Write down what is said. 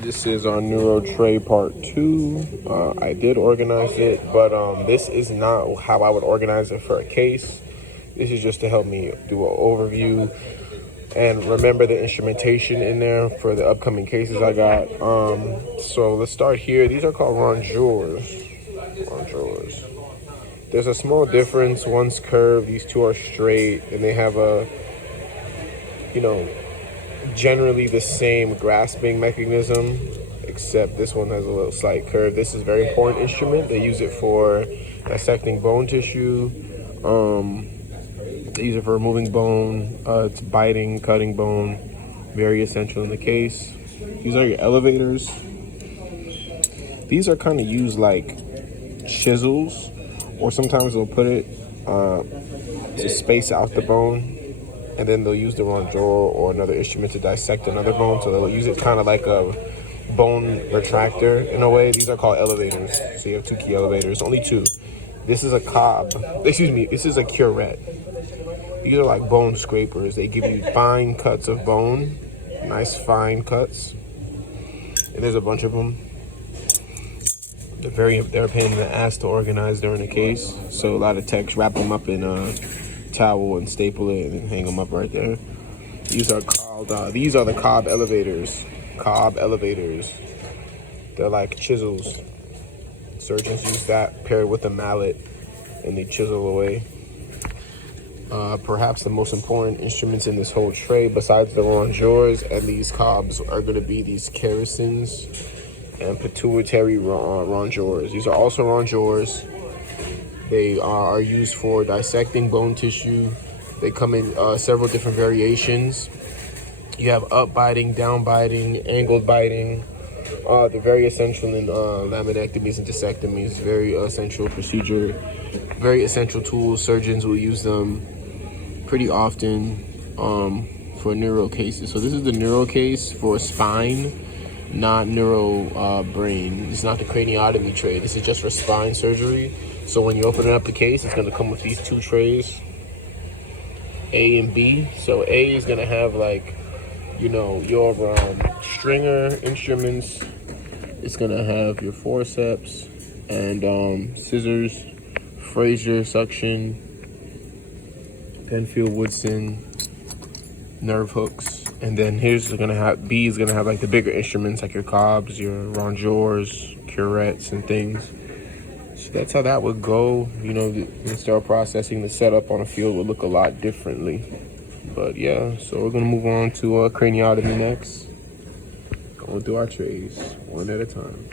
This is our Neuro tray part 2. I did organize it, but this is not how I would organize it for a case. This is just to help me do an overview and remember the instrumentation in there for the upcoming cases I got. So let's start here. These are called rongeurs. There's a small difference. One's curved, these two are straight, and they have a, generally the same grasping mechanism, except this one has a little slight curve. This is a very important instrument. They use it for dissecting bone tissue. They use it for removing bone. It's biting, cutting bone. Very essential in the case. These are your elevators. These are kind of used like chisels, or sometimes they'll put it to space out the bone. And then they'll use the rongeur or another instrument to dissect another bone. So they'll use it kind of like a bone retractor in a way. These are called elevators. So you have two key elevators, only two. This is a cob. Excuse me, this is a curette. These are like bone scrapers. They give you fine cuts of bone, nice fine cuts. And there's a bunch of them. They're a pain in the ass to organize during a case. So a lot of techs wrap them up in a towel and staple it and then hang them up right there. These are called these are the cob elevators. They're like chisels. Surgeons use that paired with a mallet and they chisel away. Perhaps the most important instruments in this whole tray, besides the rongeurs and these cobs, are going to be these carousins and pituitary rongeurs. These are also rongeurs. They are used for dissecting bone tissue. They come in several different variations. You have up biting, down biting, angled biting. They're very essential in laminectomies and disectomies. Very essential procedure. Very essential tools. Surgeons will use them pretty often for neuro cases. So this is the neuro case for spine, not neuro brain. It's not the craniotomy tray. This is just for spine surgery. So when you open up the case, it's going to come with these two trays, A and B. So A is going to have like, your stringer instruments. It's going to have your forceps and scissors, Fraser suction, Penfield Woodson, nerve hooks. And then here's going to have, B is going to have like the bigger instruments like your cobs, your rongeurs, curettes and things. So that's how that would go. The sterile processing, the setup on a field would look a lot differently. But yeah, so we're gonna move on to craniotomy next. Going through our trays one at a time.